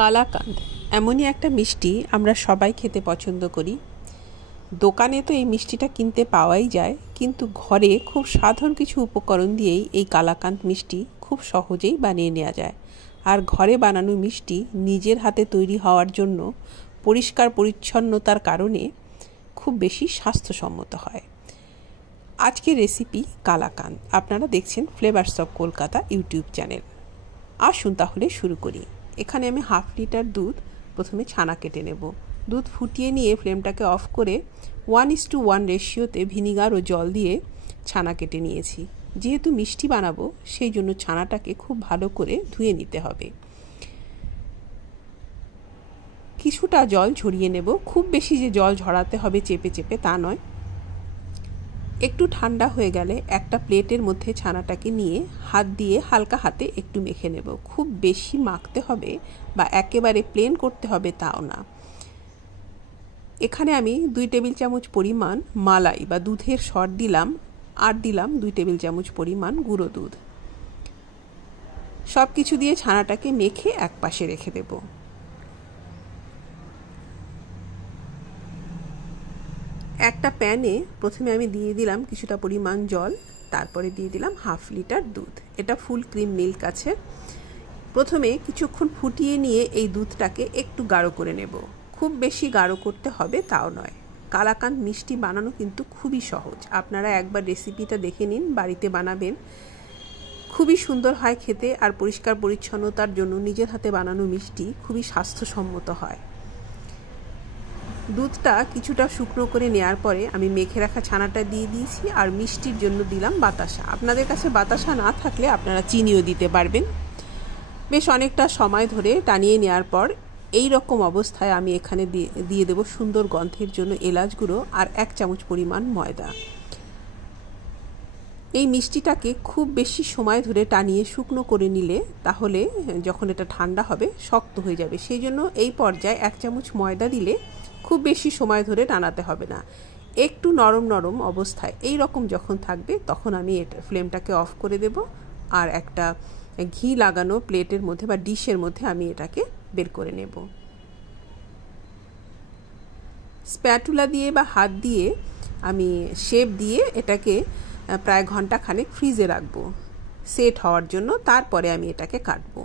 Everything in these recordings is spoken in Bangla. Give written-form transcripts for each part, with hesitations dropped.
কালাকাঁদ এমনই একটা মিষ্টি আমরা সবাই খেতে পছন্দ করি। দোকানে তো এই মিষ্টিটা কিনতে পাওয়াই যায়, কিন্তু ঘরে খুব সাধারণ কিছু উপকরণ দিয়েই এই কালাকাঁদ মিষ্টি খুব সহজেই বানিয়ে নেওয়া যায়। আর ঘরে বানানো মিষ্টি নিজের হাতে তৈরি হওয়ার জন্য পরিষ্কার পরিচ্ছন্নতার কারণে খুব বেশি স্বাস্থ্যসম্মত হয়। আজকের রেসিপি কালাকাঁদ। আপনারা দেখছেন flavours of Kolkata YouTube channel. আসুন তাহলে শুরু করি। এখানে আমি 1/2 লিটার দুধ প্রথমে ছানা কেটে নেব। দুধ ফুটিয়ে নিয়ে ফ্লেমটাকে অফ করে 1:1 রেশিওতে ভিনিগার ও জল দিয়ে ছানা কেটে নিয়েছি। যেহেতু মিষ্টি বানাবো সেই জন্য ছানাটাকে খুব ভালো করে ধুয়ে নিতে হবে। কিছুটা জল ঝরিয়ে নেব, খুব বেশি যে জল ঝরাতে হবে চেপে চেপে তা নয়। একটু ঠান্ডা হয়ে গেলে একটা প্লেটের মধ্যে ছানাটাকে নিয়ে হাত দিয়ে হালকা হাতে একটু মেখে নেব। খুব বেশি মাখতে হবে বা একেবারে প্লেন করতে হবে তাও না। এখানে আমি 2 টেবিল চামচ পরিমাণ মালাই বা দুধের সর দিলাম, আর দিলাম 2 টেবিল চামচ পরিমাণ গুঁড়ো দুধ। সব কিছু দিয়ে ছানাটাকে মেখে এক পাশে রেখে দেব। একটা প্যানে প্রথমে আমি দিয়ে দিলাম কিছুটা পরিমাণ জল, তারপরে দিয়ে দিলাম 1/2 লিটার দুধ। এটা ফুল ক্রিম মিল্ক আছে। প্রথমে কিছুক্ষণ ফুটিয়ে নিয়ে এই দুধটাকে একটু গাঢ় করে নেব। খুব বেশি গাঢ় করতে হবে তাও নয়। কালাকাঁদ মিষ্টি বানানো কিন্তু খুবই সহজ। আপনারা একবার রেসিপিটা দেখে নিন, বাড়িতে বানাবেন। খুবই সুন্দর হয় খেতে, আর পরিষ্কার পরিচ্ছন্নতার জন্য নিজের হাতে বানানো মিষ্টি খুবই স্বাস্থ্যসম্মত হয়। দুধটা কিছুটা শুকনো করে নেওয়ার পরে আমি মেখে রাখা ছানাটা দিয়ে দিয়েছি, আর মিষ্টির জন্য দিলাম বাতাসা। আপনাদের কাছে বাতাসা না থাকলে আপনারা চিনিও দিতে পারবেন। বেশ অনেকটা সময় ধরে টানিয়ে নেওয়ার পর এই রকম অবস্থায় আমি এখানে দিয়ে দেব সুন্দর গন্ধের জন্য এলাচ গুঁড়ো আর 1 চামচ পরিমাণ ময়দা। এই মিষ্টিটাকে খুব বেশি সময় ধরে টানিয়ে শুকনো করে নিলে তাহলে যখন এটা ঠান্ডা হবে শক্ত হয়ে যাবে। সেই জন্য এই পর্যায়ে 1 চামচ ময়দা দিলে খুব বেশি সময় ধরে টানাতে হবে না। একটু নরম নরম অবস্থায় এই রকম যখন থাকবে তখন আমি ফ্লেমটাকে অফ করে দেব, আর একটা ঘি লাগানো প্লেটের মধ্যে বা ডিশের মধ্যে আমি এটাকে বের করে নেব। স্প্যাটুলা দিয়ে বা হাত দিয়ে আমি শেপ দিয়ে এটাকে প্রায় ঘন্টাখানেক ফ্রিজে রাখবো সেট হওয়ার জন্য। তারপরে আমি এটাকে কাটবো।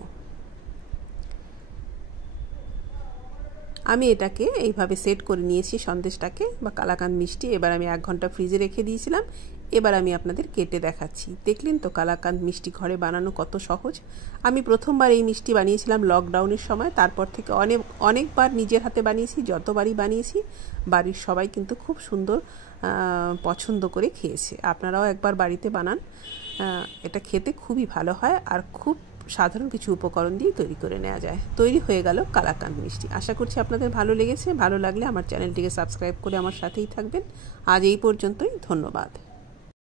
আমি এটাকে এইভাবে সেট করে নিয়েছি সন্দেশটাকে বা কালাকাঁদ মিষ্টি। এবার আমি 1 ঘন্টা ফ্রিজে রেখে দিয়েছিলাম। এবার আমি আপনাদের কেটে দেখাচ্ছি। দেখলেন তো কালাকাঁদ মিষ্টি ঘরে বানানো কত সহজ। আমি প্রথমবার এই মিষ্টি বানিয়েছিলাম লকডাউনের সময়। তারপর থেকে অনেকবার নিজের হাতে বানিয়েছি। যতবারই বানিয়েছি বাড়ির সবাই কিন্তু খুব সুন্দর পছন্দ করে খেয়েছে। আপনারাও একবার বাড়িতে বানান। এটা খেতে খুবই ভালো হয়, আর খুব সাধারণ কিছু উপকরণ দিয়ে তৈরি করে নেওয়া যায়। তৈরি হয়ে গেল কালাকাঁদ মিষ্টি। আশা করছি আপনাদের ভালো লেগেছে। ভালো লাগলে আমার চ্যানেলটিকে সাবস্ক্রাইব করে আমার সাথেই থাকবেন। আজ এই পর্যন্তই। ধন্যবাদ।